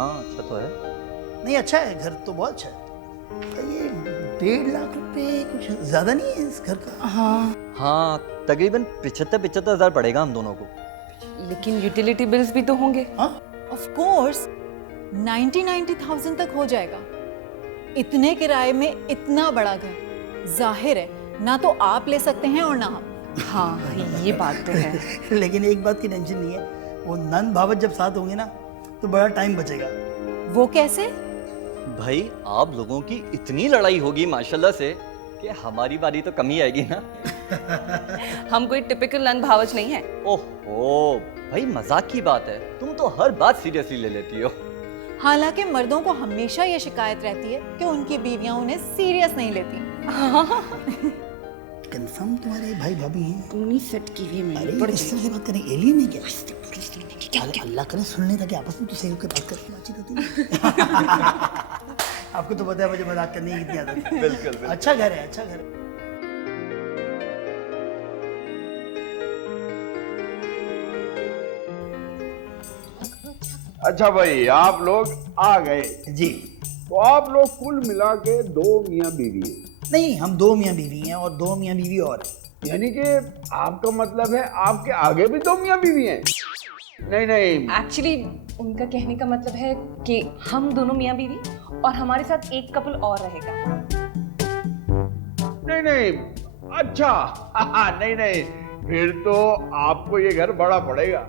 हाँ अच्छा तो है। नहीं अच्छा है, घर तो बहुत अच्छा है। ये 1.5 लाख रुपए कुछ ज्यादा नहीं है इस घर का? हाँ तकरीबन 75 हज़ार पड़ेगा हम दोनों को। लेकिन यूटिलिटी बिल्स भी तो होंगे। हाँ ऑफ कोर्स 90,000 तक हो जाएगा। इतने किराए में इतना बड़ा घर, जाहिर है ना तो आप ले सकते हैं और ना हम। हाँ ये बात तो है। लेकिन एक बात की टेंशन नहीं है, वो नंद भावत जब साथ होंगे ना तो बड़ा टाइम बचेगा। वो कैसे? भाई आप लोगों की इतनी लड़ाई होगी माशाल्लाह से कि हमारी बारी तो कम ही आएगी ना। हम कोई टिपिकल नंद भावच नहीं है। ओहो भाई मजाक की बात है, तुम तो हर बात सीरियसली ले लेती हो। हालांकि मर्दों को हमेशा ये शिकायत रहती है कि उनकी बीवियां उन्हें सीरियस नहीं लेती। कंफर्म तुम्हारे भाई भाभी हैं? पूरी सेट की हुई अरे इस तरह से बात करें, एलियन है क्या? अल्लाह करे सुनने तक आपस में तो सही होकर बात करके बातचीत होती है। आपको तो पता है मुझे मजाक करने की इतनी आदत है। बिल्कुल अच्छा घर है, अच्छा घर है। अच्छा भाई आप लोग आ गए, जी तो आप लोग कुल मिला के 2 मियाँ बीवी हैं। नहीं, हम 2 मियाँ बीवी हैं और 2 मियाँ बीवी और हैं। यानी कि आपका मतलब है आपके आगे भी 2 मियाँ बीवी हैं? नहीं नहीं, एक्चुअली उनका कहने का मतलब है कि हम दोनों मियाँ बीवी और हमारे साथ एक कपल और रहेगा। नहीं नहीं, अच्छा नहीं नहीं, फिर तो आपको ये घर बड़ा पड़ेगा।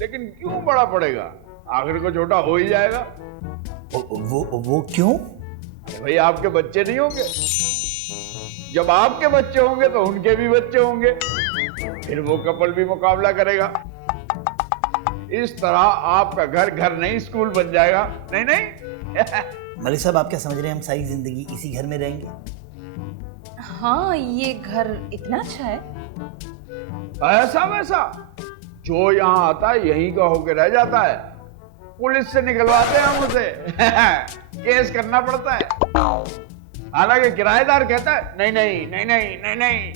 लेकिन क्यों बड़ा पड़ेगा? आखिर को छोटा हो ही जाएगा। वो क्यों? भाई आपके बच्चे नहीं होंगे? जब आपके बच्चे होंगे तो उनके भी बच्चे होंगे, फिर वो कपल भी मुकाबला करेगा। इस तरह आपका घर घर नहीं स्कूल बन जाएगा। नहीं नहीं। मलिक साहब आप क्या समझ रहे हैं हम सारी जिंदगी इसी घर में रहेंगे? हाँ ये घर इतना अच्छा है। ऐसा वैसा जो यहाँ आता है यहीं का होके रह जाता है। पुलिस से निकलवाते हैं हम उसे। केस करना पड़ता है। हालांकि किराएदार कहता है नहीं नहीं नहीं नहीं नहीं नहीं।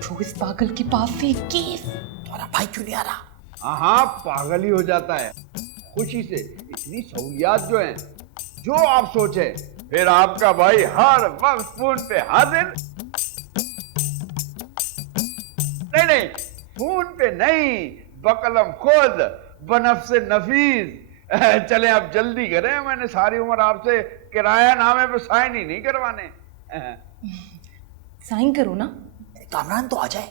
तो इस पागल के पास से केस। तुम्हारा भाई क्यों नहीं आ रहा? हाँ पागल ही हो जाता है खुशी से। इतनी सहूलियात जो हैं, जो आप सोचे, फिर आपका भाई हर वक्त फोन पे हाजिर। नहीं नहीं, फोन पे नहीं, बकलम खुद बनफ्से नफीस। चले आप जल्दी करें, मैंने सारी उम्र आपसे किराया नामे पे साइन ही नहीं करवाने। साइन करो ना। कामरान तो आ जाए।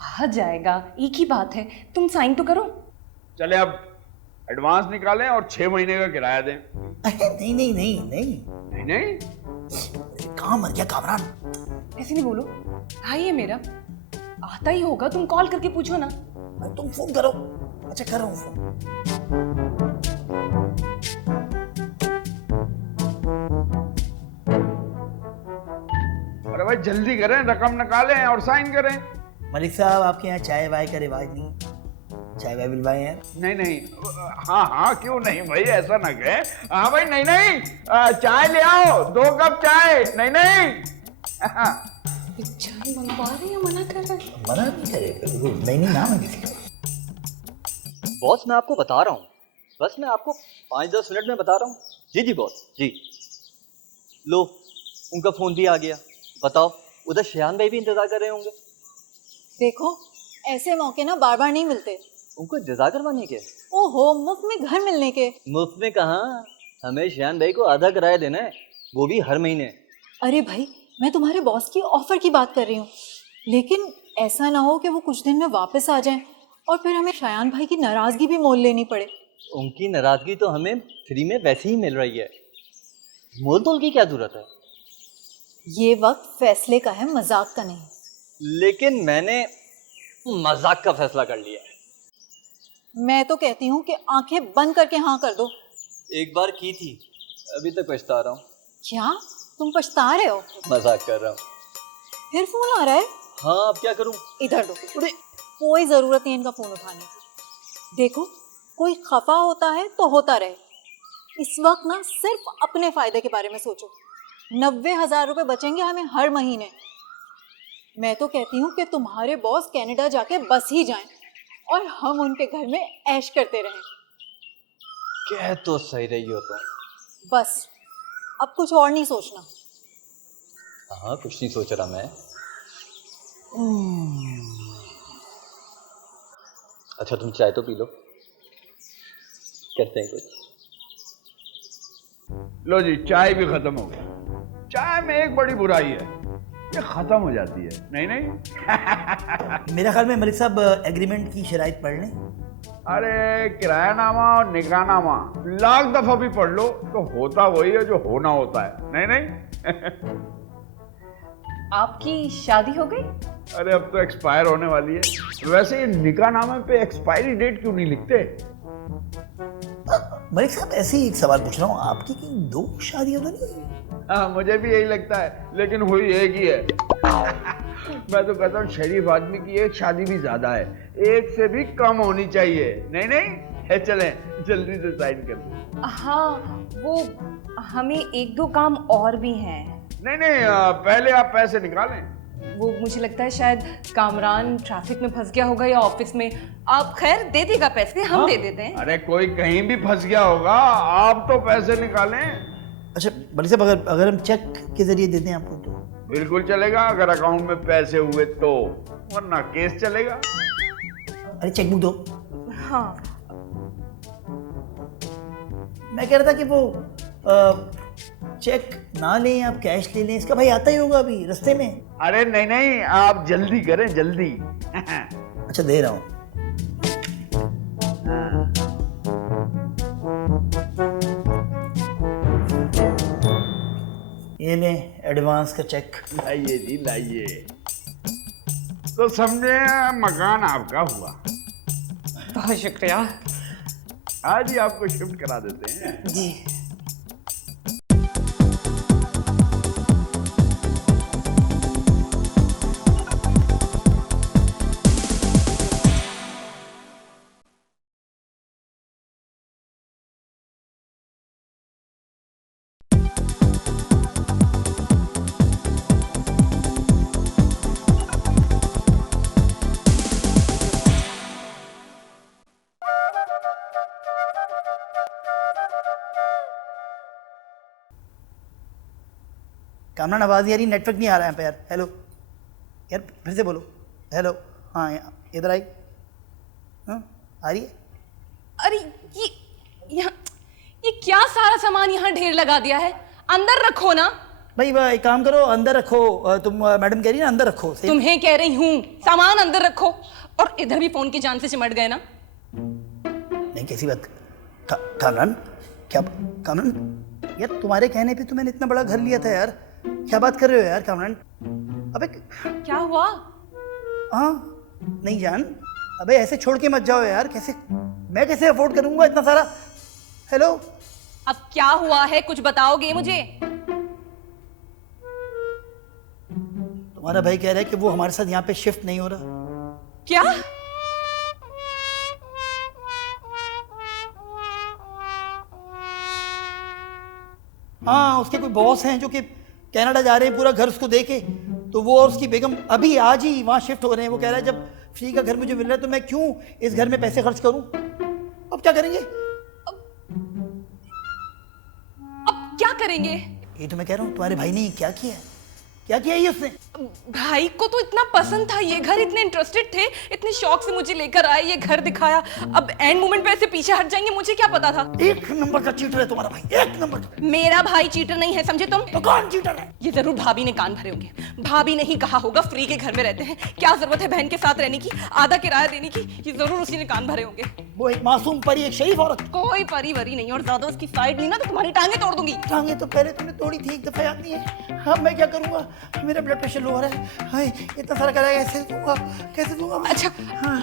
आ जाएगा, एक ही बात है, तुम साइन तो करो। चले अब एडवांस निकालें और 6 महीने का किराया दें। नहीं नहीं नहीं नहीं, नहीं नहीं, कहाँ मर गया कामरान? ऐसे नहीं बोलो, भाई है मेरा, आता ही होगा। तुम कॉल करके पूछो ना। तुम फोन करो। अच्छा कर रहा हूँ फोन। अरे भाई जल्दी करें, रकम निकालें और साइन करें। मलिक साहब आपके यहाँ चाय वाय का रिवाज नहीं? चाय वाय बिलवाए यार। नहीं नहीं, हाँ हाँ क्यों नहीं भाई, ऐसा ना कहे। हाँ भाई नहीं नहीं, चाय ले आओ, 2 कप चाय। नहीं नहीं। चाय मंगवा रहे हैं, मना कर रहे हैं। मना नहीं करे, नहीं नहीं नाम है किसी का। बॉस मैं आपको बता रहा हूँ, बस मैं आपको 5-10 मिनट में बता रहा हूँ। जी जी बॉस जी। लो उनका फोन भी आ गया। बताओ उधर शयान भाई भी इंतजार कर रहे होंगे। देखो ऐसे मौके ना बार बार नहीं मिलते। उनको इंतजार करवाने के? ओहो, मुफ्त में घर मिलने के। मुफ्त में कहाँ, हमें शयान भाई को आधा किराया देना है, वो भी हर महीने। अरे भाई मैं तुम्हारे बॉस की ऑफर की बात कर रही हूँ, लेकिन ऐसा ना हो कि वो कुछ दिन में वापस आ जाएं और फिर हमें शयान भाई की नाराजगी भी मोल लेनी पड़े। उनकी नाराजगी तो हमें फ्री में वैसे ही मिल रही है, मोल तोल की क्या जरूरत है? ये वक्त फैसले का है, मजाक का नहीं। लेकिन मैंने मजाक का फैसला कर लिया है। मैं तो कहती हूँ कि आंखें बंद करके हाँ कर दो। एक बार की थी, अभी तक पछता रहा हूँ। क्या तुम पछता रहे हो? मजाक कर रहा हूँ। फिर फोन आ रहा है। हाँ अब क्या करूँ? इधर दो। कोई जरूरत नहीं इनका फोन उठाने की। देखो कोई खफा होता है तो होता रहे, इस वक्त ना सिर्फ अपने फायदे के बारे में सोचो। 90,000 रुपए बचेंगे हमें हर महीने। मैं तो कहती हूँ कि तुम्हारे बॉस कनाडा जाके बस ही जाएं। और हम उनके घर में ऐश करते रहें। कह तो सही रही हो तुम। बस अब कुछ और नहीं सोचना। हाँ, कुछ नहीं सोच रहा मैं। अच्छा तुम चाय तो पी लो, करते हैं कुछ। लो जी, चाय भी खत्म हो गई। चाय में एक बड़ी बुराई है, ये खत्म हो जाती है। नहीं नहीं मेरा ख्याल में मलिक साहब एग्रीमेंट की शराइत पढ़ लें। अरे किरायानामा और निकाहनामा लाख दफा भी पढ़ लो तो होता वही है जो होना होता है। नहीं नहीं आपकी शादी हो गई? अरे अब तो एक्सपायर होने वाली है। वैसे ये निकाहनामे पे एक्सपायरी डेट क्यों नहीं लिखते? मलिक साहब ऐसे ही एक सवाल पूछ रहा हूँ, आपकी कहीं 2 शादियां तो नहीं हुई? हाँ, मुझे भी यही लगता है, लेकिन हुई एक ही है। मैं तो कहता हूँ शरीफ आदमी की एक शादी भी ज्यादा है, एक से भी कम होनी चाहिए। नहीं नहीं चलें जल्दी से साइन कर दो। हाँ, वो हमें 1-2 काम और भी हैं। नहीं नहीं पहले आप पैसे निकालें। वो मुझे लगता है शायद कामरान ट्रैफिक में फंस गया होगा या ऑफिस में। आप खैर दे देगा पैसे, हम दे देते हैं। अरे कोई कहीं भी फंस गया होगा, आप तो पैसे निकालें। अच्छा मलिक साहब, अगर हम चेक के जरिए देते हैं आपको तो? बिल्कुल चलेगा, अगर अकाउंट में पैसे हुए तो, वरना केस चलेगा। अरे चेकबुक दो। हाँ, मैं कह रहा था कि वो चेक ना लें, आप कैश ले लें। इसका भाई आता ही होगा अभी रास्ते में। अरे नहीं नहीं आप जल्दी करें, जल्दी। अच्छा दे रहा हूँ। ये लें एडवांस का चेक। लाइए जी लाइए। तो समझे मकान आपका हुआ। बहुत शुक्रिया आज ही आपको शिफ्ट करा देते हैं जी। कामरान आवाज़ नहीं आ रही, नेटवर्क नहीं आ रहा है यहाँ पे यार। हेलो यार, फिर से बोलो। हेलो, हाँ इधर आई। हाँ आ रही है। अरे ये क्या सारा सामान यहाँ ढेर लगा दिया है? अंदर रखो ना। भाई वह एक काम करो, अंदर रखो। तुम मैडम कह रही ना अंदर रखो। सही? तुम्हें कह रही हूँ सामान अंदर रखो। और इधर भी फोन की जान से चिमट गए ना। नहीं कैसी बात। कामरान, क्या कामरान यार, तुम्हारे कहने पे तो मैंने इतना बड़ा घर लिया था यार। क्या बात कर रहे हो यार कामरान? अबे क्या हुआ? हाँ नहीं जान, अबे ऐसे छोड़ के मत जाओ यार। कैसे, मैं कैसे अफोर्ड करूंगा इतना सारा? हेलो, अब क्या हुआ है, कुछ बताओगे मुझे? तुम्हारा भाई कह रहा है कि वो हमारे साथ यहाँ पे शिफ्ट नहीं हो रहा। क्या? हाँ, उसके कोई बॉस हैं जो कि कनाडा जा रहे हैं, पूरा घर उसको देके। तो वो और उसकी बेगम अभी आज ही वहाँ शिफ्ट हो रहे हैं। वो कह रहा है जब फ्री का घर मुझे मिल रहा है तो मैं क्यों इस घर में पैसे खर्च करूं? अब क्या करेंगे? अब क्या करेंगे? ये तो मैं कह रहा हूँ, तुम्हारे भाई ने क्या किया है? क्या किया ये उसने? भाई को तो इतना पसंद था ये घर, इतने इंटरेस्टेड थे, इतने शौक से मुझे लेकर आए, ये घर दिखाया। अब एंड मोमेंट पे ऐसे पीछे हट जाएंगे, मुझे क्या पता था। एक नंबर का चीटर है तुम्हारा भाई, एक नंबर का। मेरा भाई चीटर नहीं है, समझे तुम? तो कौन चीटर है? ये जरूर भाभी ने कान भरे होंगे। भाभी ने ही कहा होगा फ्री के घर में रहते हैं, क्या जरूरत है बहन के साथ रहने की, आधा किराया देने की। ये जरूर उसी ने कान भरे होंगे। वो एक मासूम परी, एक शरीफ औरत। कोई परी वरी नहीं, और ज्यादा उसकी साइड ली ना तो तुम्हारी टांगे तोड़ दूंगी। टांगे तो पहले तुमने तोड़ी थी एक दफा, याद नहीं है? हाँ मैं क्या करूंगा, मेरा ब्लड प्रेशर लो हो रहा है। हाय इतना सारा कराया कैसे दूंगा, कैसे दूंगा मैं? अच्छा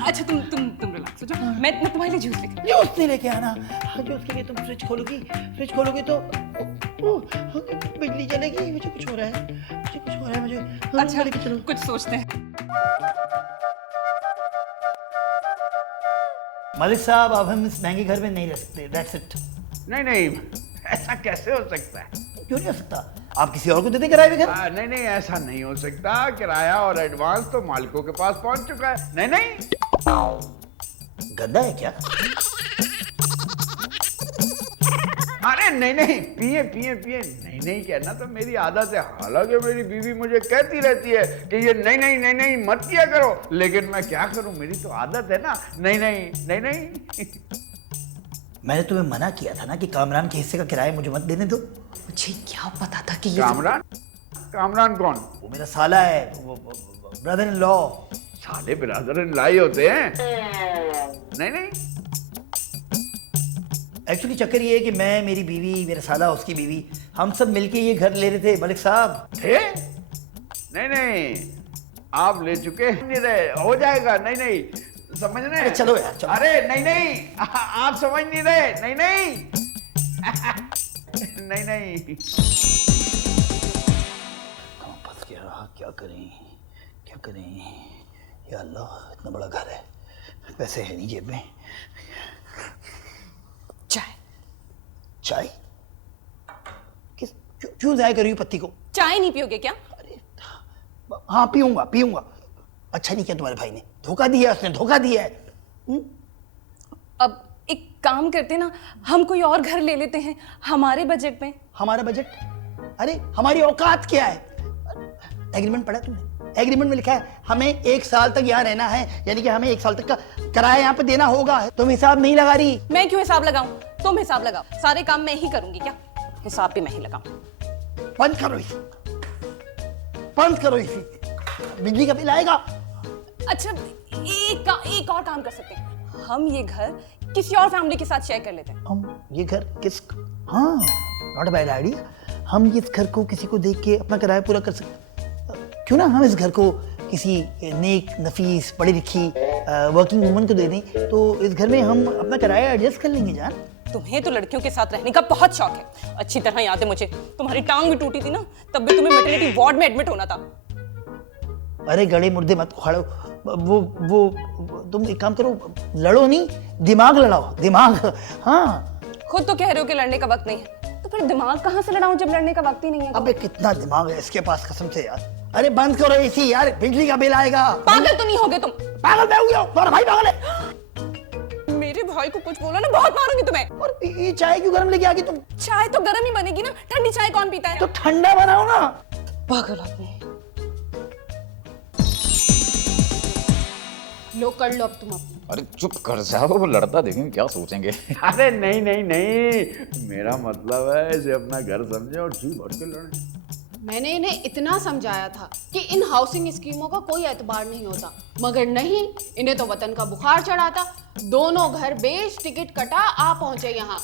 अच्छा, तुम रिलैक्स हो जाओ, मैं तुम्हारे लिए जूस लेकर। जूस नहीं लेके आना। जूस के लिए तुम फ्रिज खोलोगी तो बिजली चलेगी। मुझे कुछ हो रहा है, मुझे कुछ हो रहा है मुझे। अच्छा लेके चलो। कुछ सोचते हैं। मालिक साहब, अब हम इस महंगे घर में नहीं रह सकते। That's it. नहीं नहीं ऐसा कैसे हो सकता है? क्यों नहीं हो सकता? आप किसी और को दे दें किराए पे घर। नहीं नहीं ऐसा नहीं हो सकता। किराया और एडवांस तो मालिकों के पास पहुंच चुका है। नहीं नहीं गंदा है क्या? अरे नहीं नहीं, पिए पिए पिए। नहीं नहीं कहना तो मेरी आदत है। हालांकि मेरी बीवी मुझे कहती रहती है कि ये नहीं नहीं नहीं नहीं मत किया करो, लेकिन मैं क्या करूं, मेरी तो आदत है ना। नहीं नहीं नहीं नहीं। मैंने तुम्हें मना किया था ना कि कामरान के हिस्से का किराया मुझे मत देने दो। मुझे क्या पता था कि ये कामरान? कामरान कौन? वो मेरा साला है, ब्रदर इन लॉ। साले ब्रदर इन लाई होते हैं? नहीं नहीं। एक्चुअली चक्कर ये है कि मैं, मेरी बीवी, मेरा साला, उसकी बीवी, हम सब मिलके ये घर ले रहे थे मलिक साहब। थे? नहीं नहीं, आप ले चुके नहीं रहे, हो जाएगा। नहीं नहीं, समझ रहे? अरे चलो यार, चलो। अरे नहीं नहीं, आप समझ नहीं रहे। नहीं नहीं नहीं नहीं। कहाँ फंस गया, क्या करें क्या करें? या अल्लाह, इतना बड़ा घर है, पैसे है नहीं जेब में। चाय चाय क्यों जाया करी पत्ती को? चाय नहीं पियोगे क्या? अरे हाँ, पीऊंगा पीऊंगा। अच्छा नहीं किया तुम्हारे भाई ने, धोखा दिया, उसने धोखा दिया है। अब एक काम करते ना, हम कोई और घर ले लेते हैं हमारे बजट में। हमारा बजट? अरे हमारी औकात क्या है? एग्रीमेंट पढ़ा तुमने? एग्रीमेंट में लिखा है हमें 1 साल तक यहाँ रहना है, यानी कि हमें 1 साल तक का किराया यहाँ पे देना होगा। तुम हिसाब नहीं लगा रही। मैं क्यों हिसाब लगाऊं? तुम हिसाब लगाओ, सारे काम मैं ही करूंगी क्या? हिसाब भी मैं ही लगाऊं। बंद करो इसे, बंद करो इसे, बिजली का बिल आएगा। अच्छा, एक और काम कर सकते हैं, हम ये घर किसी और फैमिली के साथ शेयर कर लेते हैं। हम ये घर किस, हाँ नॉट बैड आइडिया, हम इस घर को किसी को देख के अपना किराया पूरा कर सकते। क्यों ना हम इस घर को किसी नेक, नफीस, पढ़ी लिखी वर्किंग वुमन को दे दें, तो इस घर में हम अपना किराया एडजस्ट कर लेंगे। जान, तुम्हें तो लड़कियों के साथ रहने का बहुत शौक है। अच्छी तरह याद है मुझे, तुम्हारी टांग भी टूटी थी ना, तब भी तुम्हें मैटरनिटी वार्ड में एडमिट होना था। अरे गड़े मुर्दे मत उखाड़ो। वो तुम एक काम करो, लड़ो नहीं, दिमाग लड़ाओ, दिमाग। हाँ, खुद तो कह रहे हो कि लड़ने का वक्त नहीं है, तो फिर दिमाग कहाँ से लड़ाऊं जब लड़ने का वक्त ही नहीं है? अबे कितना दिमाग है इसके पास, कसम से यार। अरे बंद करो एसी यार, बिजली का बिल आएगा। पागल तो नहीं होगे तुम? पागल मैं हुई हूँ, तुम्हारा भाई पागल है। मेरे भाई को कुछ बोला ना, बहुत मारूंगी तुम्हें। और ये चाय क्यों गर्म लेके आ गई तुम? चाय तो गर्म ही बनेगी ना, ठंडी चाय कौन पीता है? तो ठंडा बनाओ ना। पागल आदमी। लो कर लो अब तुम अपनी। अरे चुप कर जाओ, वो लड़ता देखेंगे क्या सोचेंगे। अरे नहीं नहीं नहीं, मेरा मतलब है इसे अपना घर समझे और जी भर के लड़े। मैंने इन्हें इतना समझाया था कि इन हाउसिंग स्कीमों का कोई एतबार नहीं होता, मगर नहीं, इन्हें तो वतन का बुखार चढ़ा था। दोनों घर बेच, टिकट कटा, आ पहुंचे यहाँ।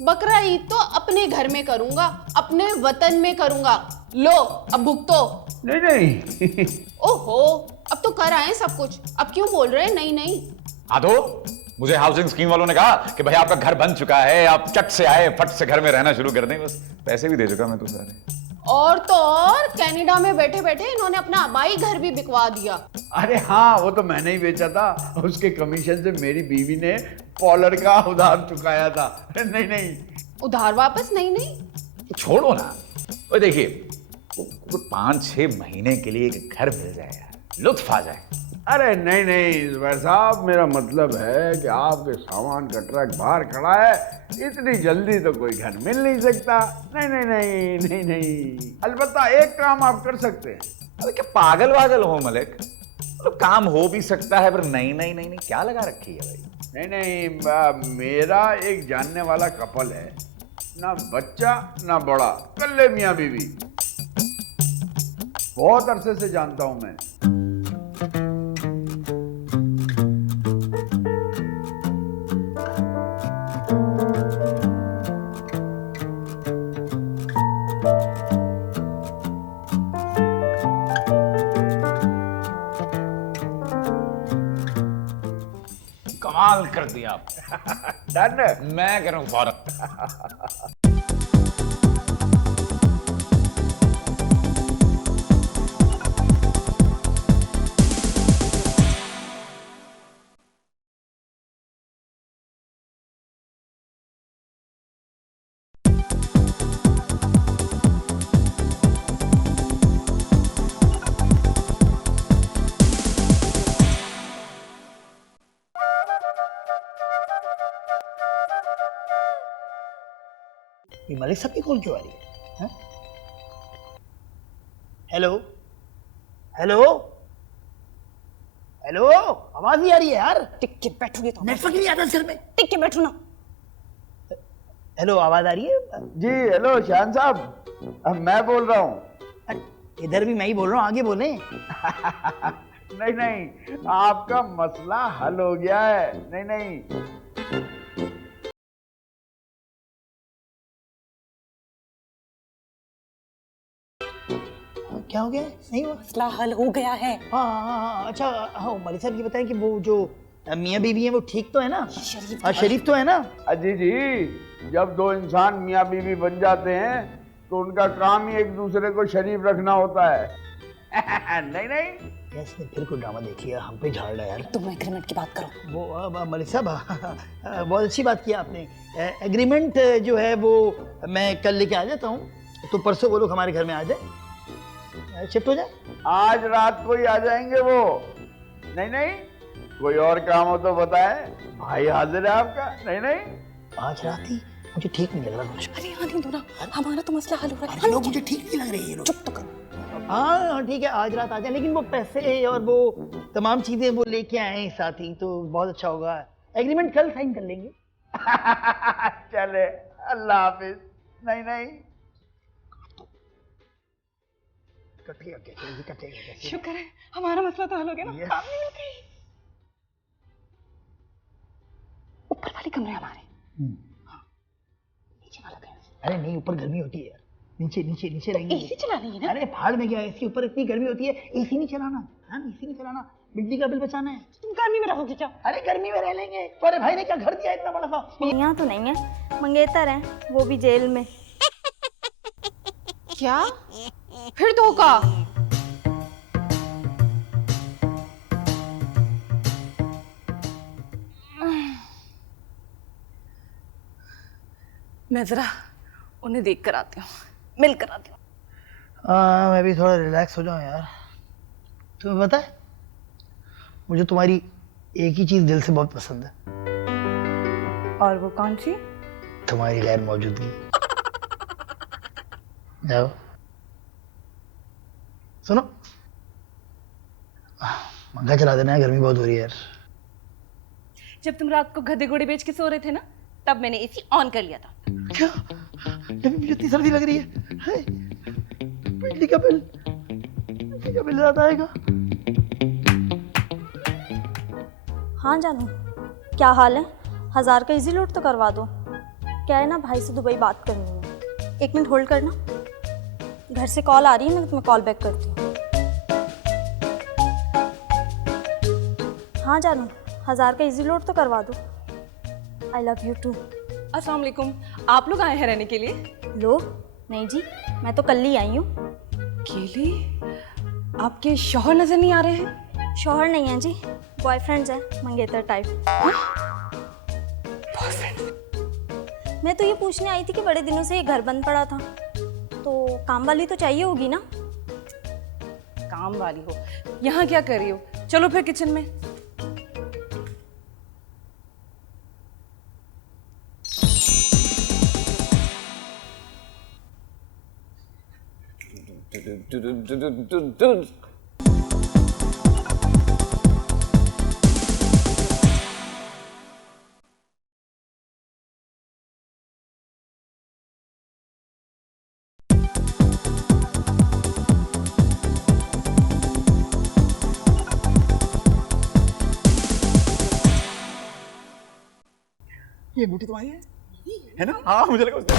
बकरा ईद तो अपने घर में करूंगा, अपने वतन में करूंगा। लो अब भुगतो। नहीं नहीं। ओहो, अब तो कर आए सब कुछ, अब क्यों बोल रहे हैं नहीं नहीं? हाँ तो मुझे हाउसिंग स्कीम वालों ने कहा कि भाई आपका घर बन चुका है, आप चट से आए, फट से घर में रहना शुरू कर दें। बस पैसे भी दे चुका मैं तो सारे। और तो और कनाडा में बैठे बैठे इन्होंने अपना आबाई घर भी बिकवा दिया। अरे हाँ, वो तो मैंने ही बेचा था, उसके कमीशन से मेरी बीवी ने पॉलर का उधार चुकाया था। नहीं नहीं, उधार वापस नहीं नहीं। छोड़ो ना, वो देखिए, वो 5-6 महीने के लिए एक घर मिल जाए यार, लुत्फ आ जाए। अरे नहीं नहीं जुबैर साहब, मेरा मतलब है कि आपके सामान का ट्रक बाहर खड़ा है, इतनी जल्दी तो कोई घर मिल नहीं सकता। नहीं नहीं नहीं नहीं नहीं, अलबत्ता एक काम आप कर सकते हैं। अरे क्या पागल वागल हो मलिक, मतलब काम हो भी सकता है, पर नहीं नहीं नहीं नहीं क्या लगा रखी है भाई? नहीं नहीं, मेरा एक जानने वाला कपल है, ना बच्चा ना बड़ा, कल्ले मियाँ बीवी, बहुत अरसे से जानता हूं मैं। कमाल कर दिया आप। डन। मैं कह रहा हूँ फौरन। ये मलिक साहब की कॉल क्यों आ रही है? हाँ? हेलो हेलो हेलो, आवाज नहीं आ रही है यार। टिक के बैठोगे तो नेटवर्क नहीं आता सर में। टिक के बैठो ना। हेलो, आवाज आ रही है? जी हेलो शान साहब, अब मैं बोल रहा हूँ। इधर भी मैं ही बोल रहा हूँ, आगे बोले। नहीं नहीं, आपका मसला हल हो गया है। नहीं नहीं, क्या हो गया? नहीं हुआ? मसला हल हो गया है। हाँ, अच्छा हाँ, मलिक साहब ये बताएं कि वो जो मियाँ बीवी है वो ठीक तो है ना? शरीफ हाँ, शरीफ तो है ना? अजी जी, जब दो इंसान मियाँ बीवी बन जाते हैं तो उनका काम ही एक दूसरे को शरीफ रखना होता है। नहीं नहीं, इसने फिर कोई ड्रामा देखी है, हम पे झाड़ रहा है यार। तुम एग्रीमेंट की बात करो। वो मलिक साहब, बहुत अच्छी बात की आपने। एग्रीमेंट जो है वो मैं कल लेके आ जाता हूँ, तो परसों वो लोग हमारे घर में आ जाए, शिफ्ट हो जाए। आज रात को ही आ जाएंगे वो। नहीं नहीं, कोई और काम हो तो बताए, भाई हाजिर है आपका। नहीं नहीं, आज रात ही? मुझे ठीक नहीं लग रहा कुछ। अरे आने दो ना, हमारा तो मसला हल हो रहा है। अरे लोग मुझे ठीक नहीं लग रहे ये लोग। चुप तो कर। हाँ ठीक है, आज रात आ जाए, लेकिन वो पैसे और वो तमाम चीजें वो लेके आए साथ ही, तो बहुत अच्छा होगा। एग्रीमेंट कल साइन कर लेंगे। चले, अल्लाह हाफिज। नहीं नहीं, कटेगा कैसे? कटेगा कैसे? शुक्र है हमारा मसला तो हल हो गया ना। Yes. काम नहीं होती। ऊपर वाले कमरे हमारे, नीचे वाला कमरा। अरे नहीं, ऊपर गर्मी होती है यार। नीचे नीचे नीचे रहेंगे। एसी चलानी है ना। अरे पहाड़ में गया, इसके ऊपर इतनी गर्मी होती है, एसी नहीं चलाना। हाँ, एसी नहीं चलाना, बिजली का बिल बचाना है। तुम गर्मी में रहोगे क्या? अरे गर्मी में रह लेंगे। तुम्हारे भाई ने क्या घर दिया इतना बड़ा सा? यहाँ तो नहीं है, मंगेतर है, वो भी जेल में। क्या? फिर धोखा? मैं जरा उन्हें देख कर आती हूँ, मिल कर आती हूँ। हाँ, मैं भी थोड़ा रिलैक्स हो जाऊं यार। तुम्हें पता है, मुझे तुम्हारी एक ही चीज दिल से बहुत पसंद है। और वो कौन सी? तुम्हारी गैर मौजूदगी। जाओ, सुनो, पंखा चला देना है, गर्मी बहुत हो रही है यार। जब तुम रात को गधे घोड़े बेच के सो रहे थे ना, तब मैंने एसी ऑन कर लिया था। क्या? जब मुझे इतनी सर्दी लग रही है, बिजली का बिल ज्यादा आएगा। हाँ जानू, क्या हाल है? 1000 का इजी लोड तो करवा दो। क्या है ना, भाई से दुबई बात करनी है। 1 मिनट होल्ड करना, घर से कॉल आ रही है, मैं तुम्हें कॉल बैक करती हूँ। हाँ जानू, 1000 का इजी लोड तो करवा दो। I love you too. अस्सलाम वालेकुम, आप लोग आए हैं रहने के लिए? लो नहीं जी, मैं तो कल ही आई हूँ। अकेले? आपके शौहर नजर नहीं आ रहे हैं? शौहर नहीं है जी, बॉयफ्रेंड्स हैं, मंगेतर टाइप। बॉयफ्रेंड? मैं तो ये पूछने आई थी कि बड़े दिनों से ये घर बंद पड़ा था, तो काम वाली तो चाहिए होगी ना? काम वाली हो? यहाँ क्या कर रही हो? चलो फिर किचन में। ये बूटी तुम्हारी है ना? हाँ मुझे लगा उसने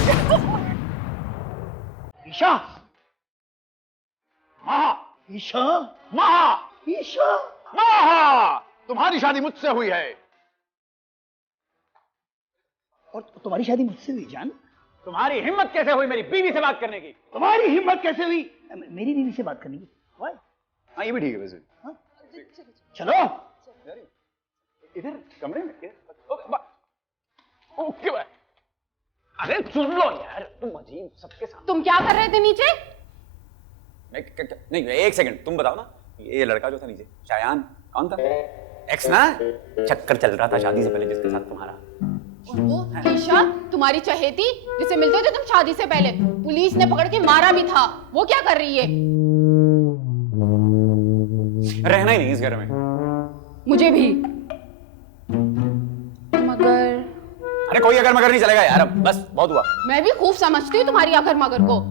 ईशा, ईशा, ईशा, तुम्हारी शादी मुझसे हुई है। और तुम्हारी शादी मुझसे हुई जान? तुम्हारी हिम्मत कैसे हुई मेरी बीवी से बात करने की? तुम्हारी हिम्मत कैसे हुई मेरी बीवी से बात करने की? Why? हाँ ये भी ठीक है वैसे। चलो इधर कमरे में ओके भाई। अरे सुन लो यार, तुम अजीब सबके साथ। तुम क्या कर रहे थे नीचे? नहीं एक सेकंड, तुम बताओ ना, ये लड़का जो था नीचे, शायान कौन था? एक्स ना? चक्कर चल रहा था शादी से पहले जिसके साथ तुम्हारा। और वो ईशा, तुम्हारी चहेती जिसे मिलते थे तुम शादी से पहले, पुलिस ने पकड़ के मारा भी था, वो क्या कर रही है? रहना ही नहीं इस घर में। मुझे भी। मगर अरे कोई अगर मगर नहीं चलेगा यार, अब बस बहुत हुआ। मैं भी खूब समझती हूँ तुम्हारी अगर मगर को।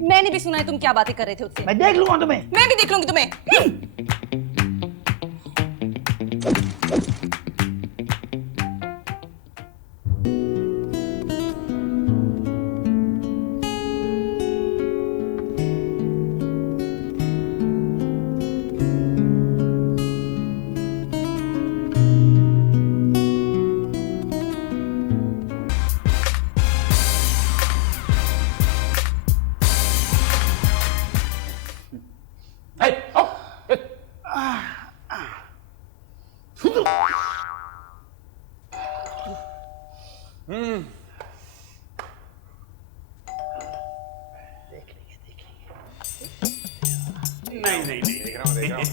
मैंने भी सुना है तुम क्या बातें कर रहे थे उससे। मैं देख लूंगा तुम्हें। मैं भी देख लूंगी तुम्हें। Hey, oh, hey. नहीं नहीं नहीं देख रहा हूँ देख रहा हूँ।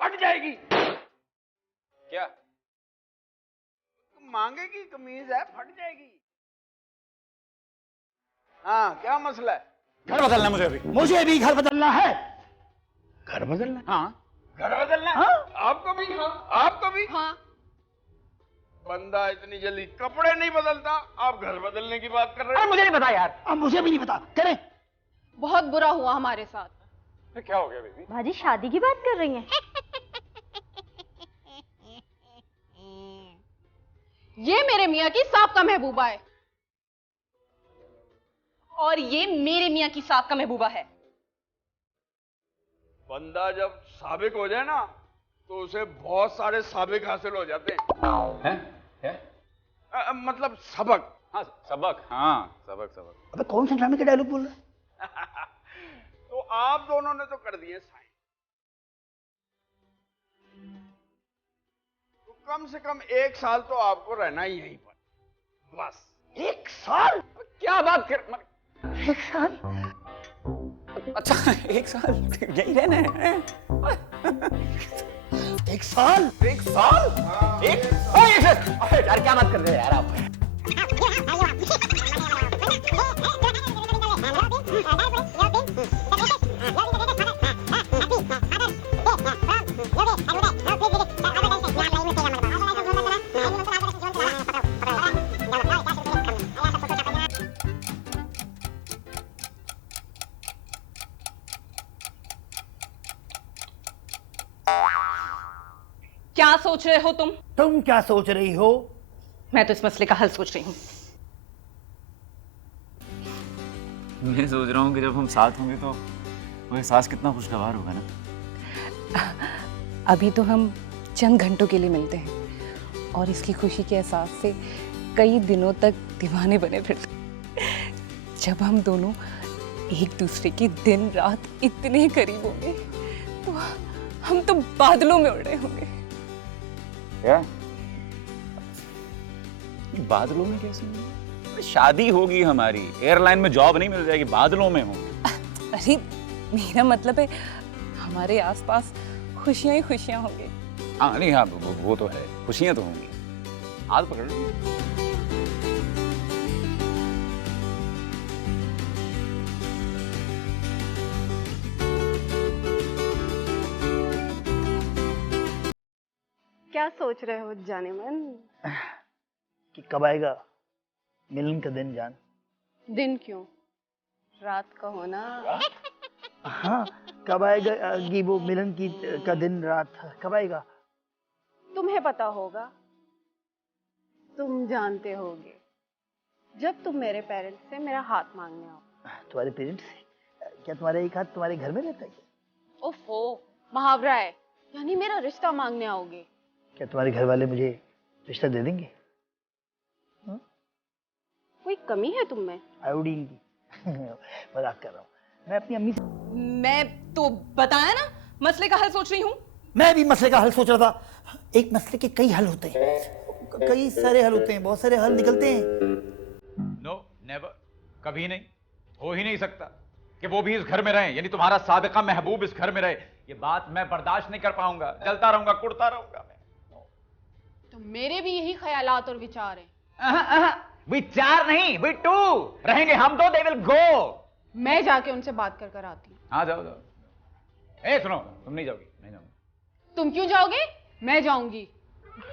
फट जाएगी। क्या? तुम मांगेगी कमीज है, फट जाएगी। हाँ, क्या मसला है? घर बदलना मुझे अभी। मुझे भी घर बदलना है। घर बदलना? हाँ घर बदलना? हाँ? आपको भी? हाँ। आपको भी? हाँ। बंदा इतनी जल्दी कपड़े नहीं बदलता, आप घर बदलने की बात कर रहे हो? मुझे नहीं पता यार, अब मुझे भी नहीं पता, करें। बहुत बुरा हुआ हमारे साथ। क्या हो गया बेबी? भाजी शादी की बात कर रही हैं? ये मेरे मियाँ की साहब का महबूबा है। और ये मेरे मियाँ की साहब का महबूबा है। बंदा जब साबिक हो जाए ना, तो उसे बहुत सारे साबिक हासिल हो जाते हैं। हैं? क्या? मतलब सबक। हाँ सबक, हाँ सबक सबक। अबे कौन से ड्रामे के डायलॉग बोल रहा है? तो आप दोनों ने तो कर दिए साइन, तो कम से कम 1 साल तो आपको रहना ही यहीं पर, बस। 1 साल? क्या बात कर? 1 साल? अच्छा 1 साल यही रहना है? 1 साल? 1 साल? यार क्या बात कर रहे हैं यार आप? क्या सोच रहे हो तुम? तुम क्या सोच रही हो? मैं तो इस मसले का हल सोच रही हूँ। मैं सोच रहा हूँ कि जब हम साथ होंगे तो वो एहसास कितना खुशगवार होगा ना। अभी तो हम चंद घंटों के लिए मिलते हैं और इसकी खुशी के एहसास से कई दिनों तक दीवाने बने फिरते। जब हम दोनों एक दूसरे के दिन रात इतने करीब होंगे तो हम तो बादलों में उड़ रहे होंगे। क्या? बादलों में कैसे? शादी होगी हमारी, एयरलाइन में जॉब नहीं मिल जाएगी, बादलों में होंगे। अरे मेरा मतलब है हमारे आसपास खुशियां ही खुशियां होंगी। हाँ नहीं हाँ वो तो है, खुशियां तो होंगी। हाथ पकड़ लो। क्या सोच रहे हो जाने मन? कि कब आएगा मिलन का दिन जान? दिन क्यों, रात का होना। हाँ, कब आएगा कि वो मिलन की का दिन रात कब आएगा? तुम्हें पता होगा, तुम जानते होगे, जब तुम मेरे पेरेंट्स से मेरा हाथ मांगने आओ। तुम्हारे पेरेंट्स से? क्या तुम्हारा एक हाथ तुम्हारे घर में रहता है? ओफो, मुहावरा है, यानी मेरा रिश्ता मांगने आओगे। क्या तुम्हारे घर वाले मुझे रिश्ता दे देंगे? कोई कमी है तुम में? आयोडीन की। मजाक कर रहा हूँ मैं अपनी अम्मी से। मैं तो बताया ना मसले का हल सोच रही हूँ। मैं भी मसले का हल सोच रहा था। एक मसले के कई हल होते हैं, कई सारे हल होते हैं, बहुत सारे हल निकलते हैं। नो नेवर, कभी नहीं, हो ही नहीं सकता कि वो भी इस घर में रहे, यानी तुम्हारा साबिका महबूब इस घर में रहे। ये बात मैं बर्दाश्त नहीं कर पाऊंगा, जलता रहूंगा, कुड़ता रहूंगा मैं। तो मेरे भी यही ख्यालात और विचार हैं। विचार नहीं, वी टू रहेंगे हम दो, दे विल गो। मैं जाके उनसे बात कर कर आती हूँ। हाँ जाओ जाओ। ए सुनो, तुम नहीं जाओगी? नहीं जाऊंगा। तुम क्यों जाओगे? मैं जाऊंगी।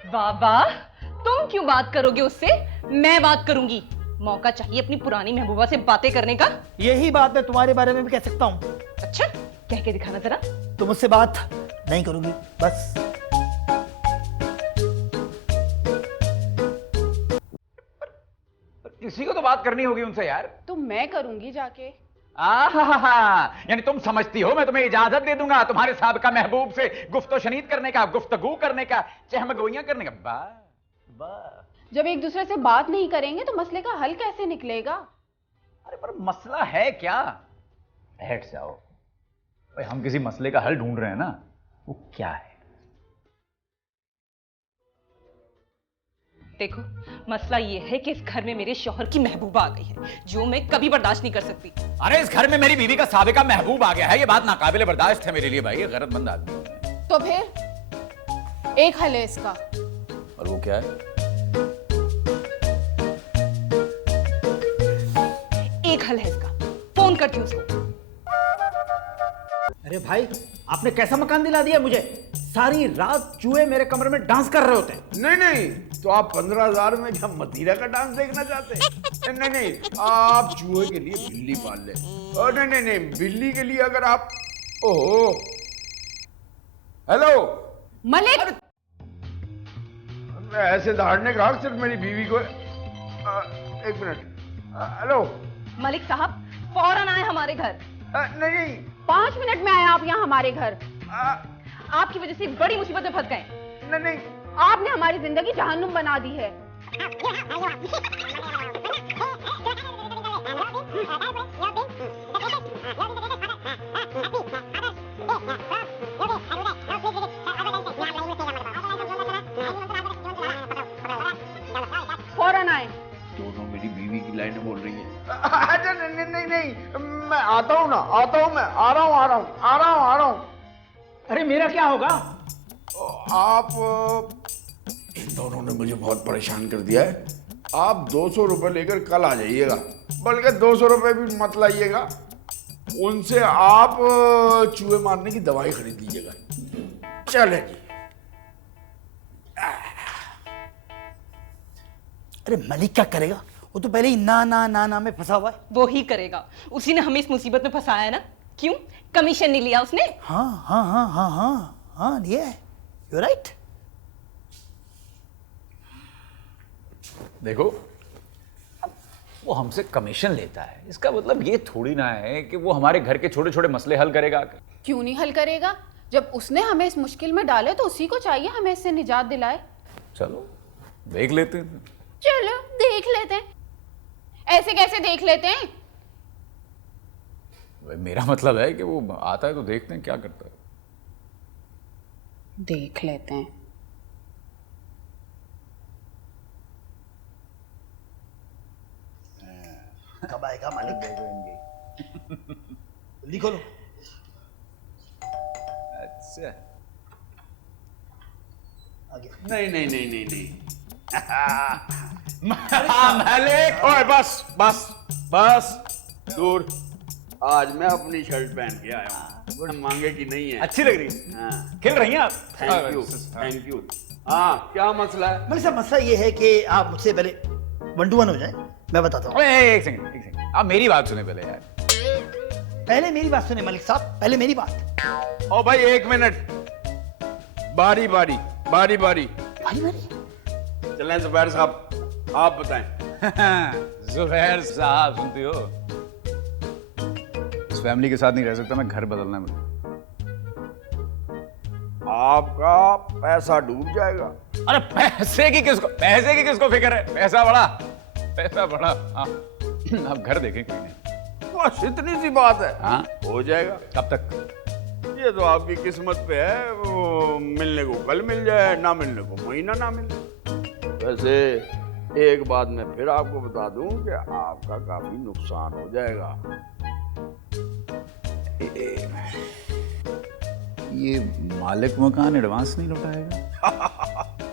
बाबा, तुम क्यों बात करोगे उससे? मैं बात करूंगी। मौका चाहिए अपनी पुरानी महबूबा से बातें करने का। यही बात मैं तुम्हारे बारे में भी कह सकता हूँ। अच्छा, कह के दिखाना जरा। तुम मुझसे बात नहीं करोगी बस। किसी को तो बात करनी होगी उनसे यार। तो मैं करूंगी जाके। यानी तुम समझती हो मैं तुम्हें इजाजत दे दूंगा तुम्हारे साबिका महबूब से गुफ्तो शनीद करने का, गुफ्तगू करने का, चहमगोइयां करने का? वाह वाह। जब एक दूसरे से बात नहीं करेंगे तो मसले का हल कैसे निकलेगा? अरे पर मसला है क्या? बैठ जाओ भाई, हम किसी मसले का हल ढूंढ रहे हैं ना। वो क्या है? देखो, मसला ये है कि इस घर में मेरे शौहर की महबूबा आ गई है, जो मैं कभी बर्दाश्त नहीं कर सकती। अरे इस घर में मेरी बीवी का साबिका महबूब आ गया है, ये बात नाकाबिले बर्दाश्त है मेरे लिए भाई, ये गैरतमंद आदमी है। तो फिर एक हल है इसका। और वो क्या है? एक हल है इसका, फोन करती हूँ उसको। अरे भाई, आपने कैसा मकान दिला दिया मुझे? सारी रात चूहे मेरे कमरे में डांस कर रहे होते हैं। नहीं नहीं, तो आप 15,000 में क्या मतीरा का डांस देखना चाहते हैं? नहीं नहीं, आप चूहे के लिए बिल्ली पाल ले। और नहीं नहीं नहीं, बिल्ली के लिए अगर आप, ओहो, हेलो, मलिक, ऐसे दहाड़ने का हक सिर्फ मेरी बीवी को है। एक मिनट, हेलो। मलिक साहब, फौरन आए हमारे घर। नहीं नहीं, 5 मिनट में आए आप यहाँ हमारे घर। आपकी वजह से बड़ी मुसीबत में फंस गए। नहीं नहीं, आपने हमारी जिंदगी जहन्नुम बना दी है। फौरन आए। दोनों मेरी बीवी की लाइनें बोल रही हैं। अच्छा नहीं नहीं नहीं, मैं आता हूँ ना, आता हूँ, मैं आ रहा हूँ। अरे मेरा क्या होगा? आप, इन दोनों ने मुझे बहुत परेशान कर दिया है। आप 200 रुपए लेकर कल आ जाइएगा, बल्कि 200 रुपए भी मत लाइएगा। उनसे आप चूहे मारने की दवाई खरीद लीजिएगा। चले जी। अरे मलिक क्या करेगा? वो तो पहले ही ना ना ना ना में फंसा हुआ है। वो ही करेगा, उसी ने हमें इस मुसीबत में फंसाया है ना। क्यों? कमीशन नहीं लिया उसने? हाँ हाँ हाँ हाँ हाँ हाँ, लिया है। You right. देखो, वो हमसे कमीशन लेता है, इसका मतलब ये थोड़ी ना है कि वो हमारे घर के छोटे छोटे मसले हल करेगा। क्यों नहीं हल करेगा? जब उसने हमें इस मुश्किल में डाले तो उसी को चाहिए हमें इससे निजात दिलाए। चलो देख लेते हैं। चलो देख लेते हैं। ऐसे कैसे देख लेते हैं? मेरा मतलब है कि वो आता है तो देखते हैं क्या करता है। देख लेते हैं। कब आएगा मालिक? जल्दी खोलो। अच्छा, आगे। नहीं नहीं नहीं नहीं नहीं, मालिक। ओए बस बस बस, दूर। आज मैं अपनी शर्ट पहन के आया हूँ, गुड मांगे की नहीं है। अच्छी लग रही है। हाँ, खेल रही हैं आप? Thank you thank you. हाँ, क्या मसला है? मलिक साहब, मसला ये है कि आप मुझसे पहले 1 to 1 हो जाए, मैं बताता हूँ। एक सेकंड, आप मेरी बात सुने पहले यार। पहले मेरी बात सुने मलिक साहब, पहले मेरी बात। ओ भाई 1 मिनट, बारी बारी बारी बारी। भाई भाई, चलें जुबैर साहब, आप बताएं। जुबैर साहब, सुनती हो? इस फैमिली के साथ नहीं रह सकता मैं, घर बदलना है मुझे। आपका पैसा डूब जाएगा। अरे पैसे की किसको फिक्र है? पैसा बड़ा। हाँ, अब घर देखें कोई नहीं। बस इतनी सी बात है। हाँ, हो जाएगा। कब तक? ये तो आपकी किस्मत पे है, वो वो मिलने को कल मिल जाए, ना मिलने को महीना ना मिले। वैसे एक बात मैं फिर आपको बता दूं कि आपका काफी नुकसान हो जाएगा। ये मालिक मकान एडवांस नहीं लौटाएगा?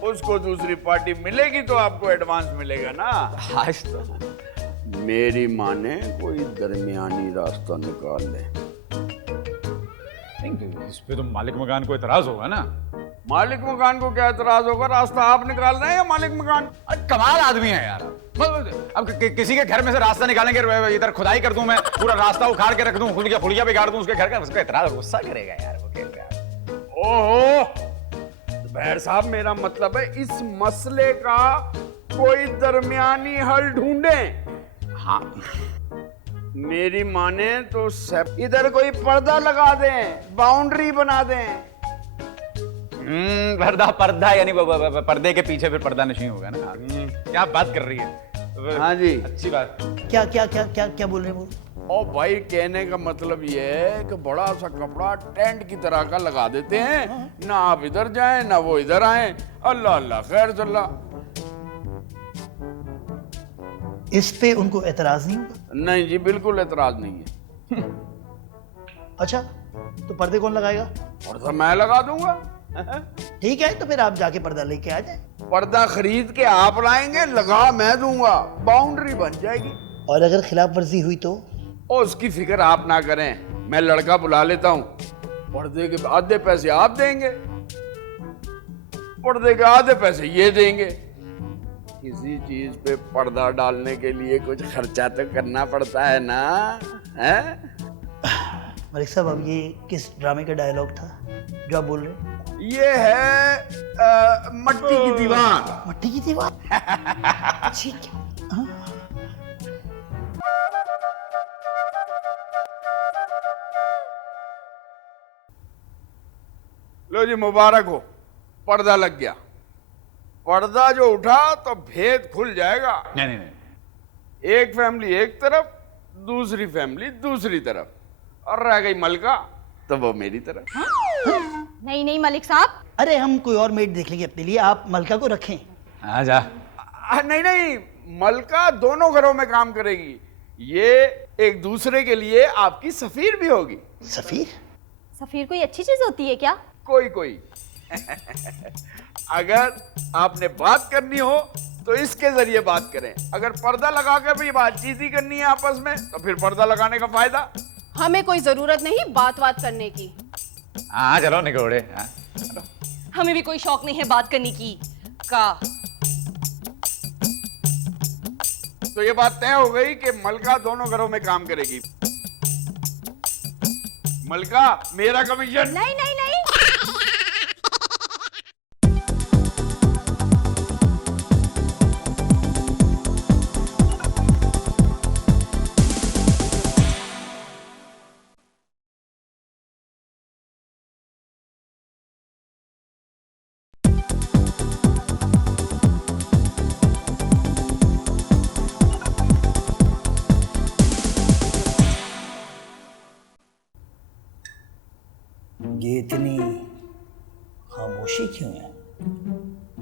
उसको दूसरी पार्टी मिलेगी तो आपको एडवांस मिलेगा ना। आज तो मेरी माने कोई दरमियानी रास्ता निकाल ले। नहीं, इस पे तो मालिक मकान को इतराज होगा ना। मालिक मकान को क्या एतराज होगा? रास्ता आप निकाल रहे हैं या मालिक मकान? अरे कमाल आदमी है यार। अब किसी के घर में से रास्ता निकालेंगे, इधर खुदाई कर दूं मैं, पूरा रास्ता उखाड़ के रख दूं, खुलिया बिगाड़ दूं उसके घर का, उसका इतराज गुस्सा करेगा यार वो कहेगा। ओहो, भैर साहब मेरा मतलब है इस मसले का कोई दरमियानी हल ढूंढे। हाँ, मेरी माने तो इधर कोई पर्दा लगा दें, बाउंड्री बना दें। पर्दा यानी पर्दे के पीछे फिर पर्दा नशी होगा ना। क्या बात कर रही है? हाँ जी, अच्छी बात। क्या क्या क्या क्या क्या बोल रहे हैं वो? ओ भाई, कहने का मतलब ये है कि बड़ा सा कपड़ा टेंट की तरह का लगा देते हैं, ना आप इधर जाएं ना वो इधर आए। अल्लाह अल्लाह खैर चल्ला। इस पे उनको एतराज नहीं होगा? नहीं जी, बिल्कुल एतराज नहीं है। अच्छा, तो पर्दे कौन लगाएगा? पर्दा मैं लगा दूंगा। ठीक है, तो फिर आप जाके पर्दा लेके आ जाए। पर्दा खरीद के आप लाएंगे, लगा मैं दूंगा, बाउंड्री बन जाएगी। और अगर खिलाफ वर्जी हुई तो? और उसकी फिक्र आप ना करें, मैं लड़का बुला लेता हूं। पर्दे के आधे पैसे आप देंगे, पर्दे के आधे पैसे ये देंगे। किसी चीज पे पर्दा डालने के लिए कुछ खर्चा तो करना पड़ता है ना, है? मलिक साहब, अब ये किस ड्रामे का डायलॉग था जो आप बोल रहे हैं? ये है मट्टी की दीवार। मट्टी की दीवार? ठीक है। लो जी, मुबारक हो, पर्दा लग गया। पर्दा जो उठा तो भेद खुल जाएगा। नहीं नहीं नहीं, एक फैमिली एक तरफ, दूसरी फैमिली दूसरी तरफ, और रह गई मलका तो वो मेरी तरफ। नहीं नहीं मलिक साहब, अरे हम कोई और मेड देख लेंगे अपने लिए, आप मलका को रखें। आ जा। नहीं नहीं, मलका दोनों घरों में काम करेगी। ये एक दूसरे के लिए आपकी सफीर भी होगी। सफीर? सफीर कोई अच्छी चीज होती है क्या? कोई कोई अगर आपने बात करनी हो तो इसके जरिए बात करें। अगर पर्दा लगा कर भी बातचीत ही करनी है आपस में तो फिर पर्दा लगाने का फायदा। हमें कोई जरूरत नहीं बात करने की। हाँ चलो निकोड़े। हमें भी कोई शौक नहीं है बात करने की का। तो ये बात तय हो गई कि मलका दोनों घरों में काम करेगी। मलका, मेरा कमीशन। नहीं नहीं नहीं। ये इतनी खामोशी क्यों है?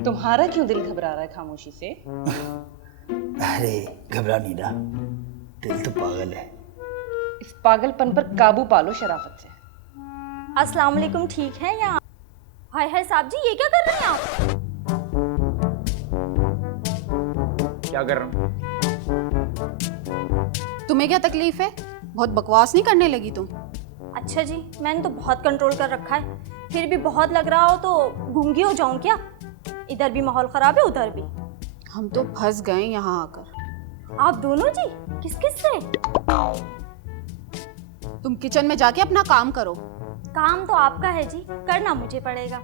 तुम्हारा क्यों दिल घबरा रहा है खामोशी से? अरे घबरा नहीं रहा, दिल तो पागल है। इस पागलपन पर काबू पालो शराफत से। अस्सलाम वालेकुम, ठीक है यहाँ? हाय हाय साहब जी, ये क्या कर रहे हैं आप? क्या कर रहा हूँ? तुम्हें क्या तकलीफ है? बहुत बकवास नहीं करने लगी तुम? अच्छा जी, मैंने तो बहुत कंट्रोल कर रखा है, फिर भी बहुत लग रहा हो तो गूंगी हो जाऊं क्या? इधर भी माहौल खराब है, उधर भी। हम तो फंस गए यहाँ आकर। आप दोनों जी? किस किस से? तुम किचन में जाके अपना काम करो। काम तो आपका है जी, करना मुझे पड़ेगा।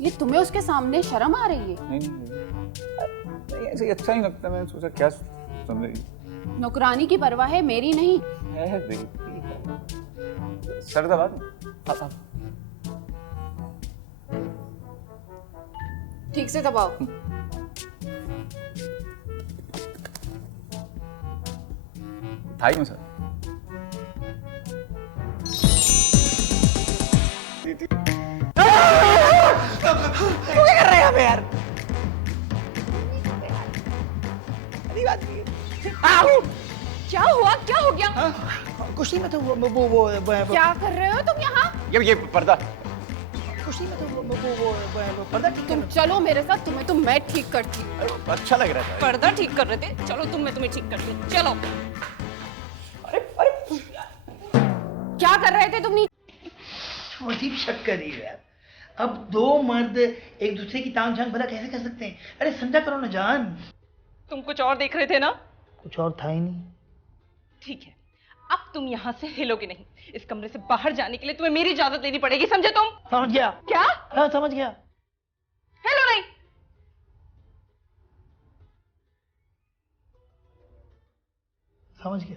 ये तुम्हें उसके सामने शर्म आ रही है? नहीं ऐसे अच्छा ही लगता है। मैंने सोचा क्या समझ नौकरानी की परवाह है, मेरी नहीं। है सर दबा दो। ठीक से दबाओ। थाई में सर। तू क्या कर रहा है यहाँ पे यार? अरे बात नहीं है। आओ! क्या हुआ, क्या हो गया? हाँ, कुछ नहीं, मैं तो वो क्या कर रहे हो तुम यहाँ? ये पर्दा कुछ नहीं, मैं तो वो पर्दा ठीक तुम कर चलो मेरे साथ, तुम्हें तो मैं ठीक करती। अच्छा लग रहा था। पर्दा ठीक कर रहे थे, चलो मैं तुम्हें ठीक करती हूँ, चलो। अरे क्या कर रहे थे तुम? अजीब शक कर रही है यार। अब दो मर्द एक दूसरे की टांग झांग भला कैसे कर सकते हैं? अरे समझा करो ना जान। तुम कुछ और देख रहे थे ना? कुछ और था ही नहीं। ठीक है, अब तुम यहाँ से हिलोगे नहीं। इस कमरे से बाहर जाने के लिए तुम्हें मेरी इजाजत लेनी पड़ेगी, समझे तुम? समझ गया। क्या? हाँ समझ गया। हिलो नहीं। समझ गया।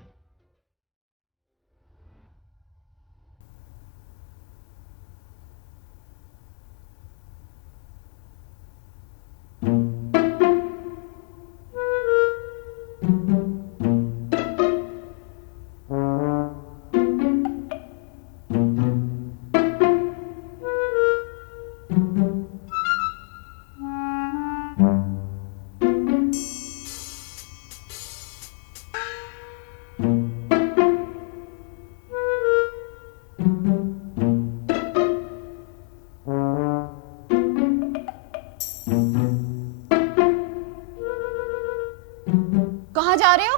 कहाँ जा रहे हो?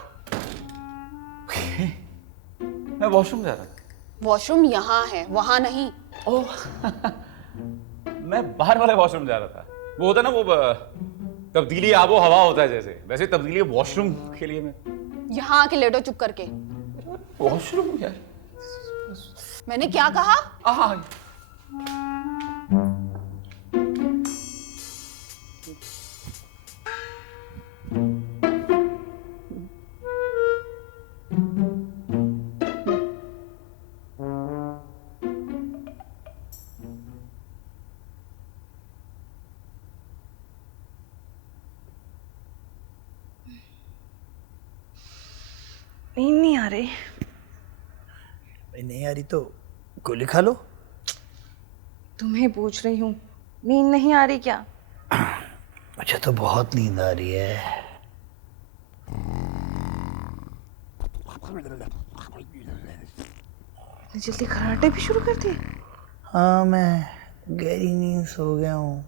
मैं वॉशरूम जा रहा था। वॉशरूम यहाँ है, वहां नहीं। ओह मैं बाहर वाले वॉशरूम जा रहा था। वो होता है ना, वो तब्दीली आबो हवा होता है जैसे, वैसे तब्दीली वॉशरूम के लिए मैं यहाँ आके लेटो चुप करके। वॉशरूम यार। मैंने क्या कहा? नींद नहीं आ रही। नहीं आ रही तो गोली खा लो। तुम्हें पूछ रही हूँ, नींद नहीं आ रही क्या? मुझे तो बहुत नींद आ रही है। इतनी जल्दी खर्राटे भी शुरू कर दिए? हाँ मैं गहरी नींद सो गया हूँ।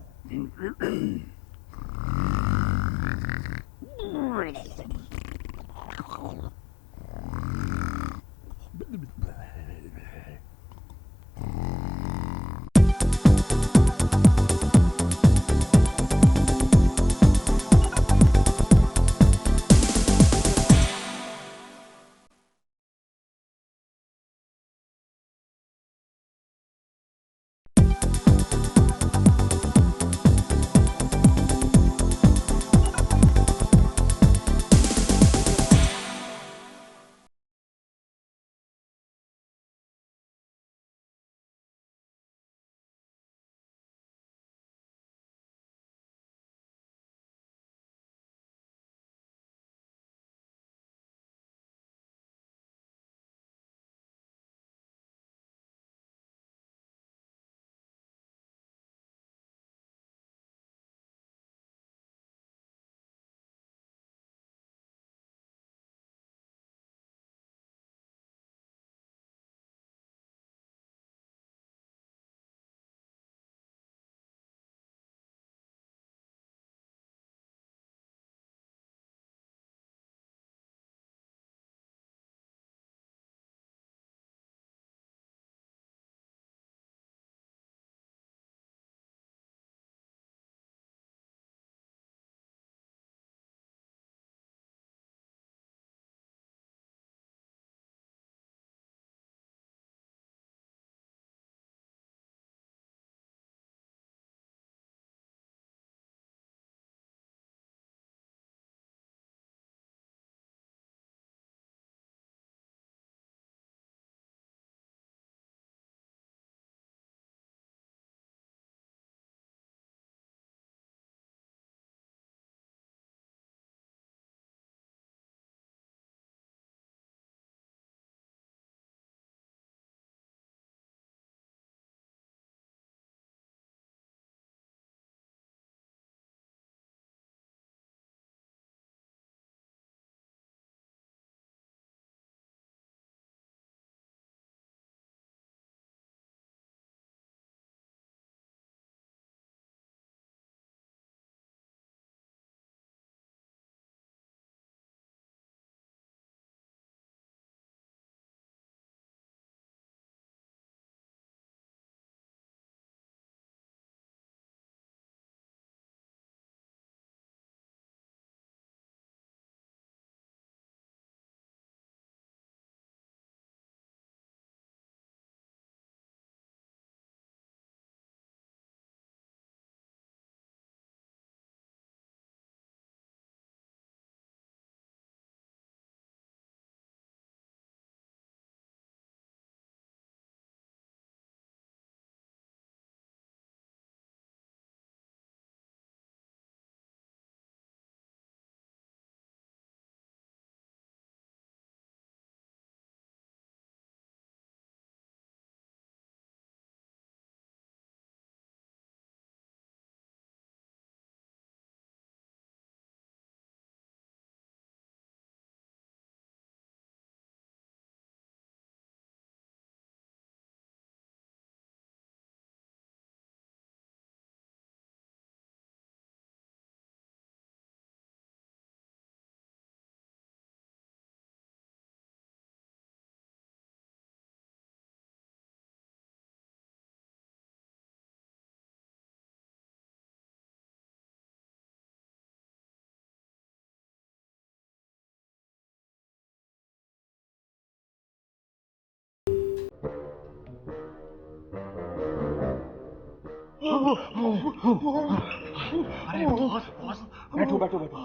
अरे बॉस बॉस बैठो बैठो बैठो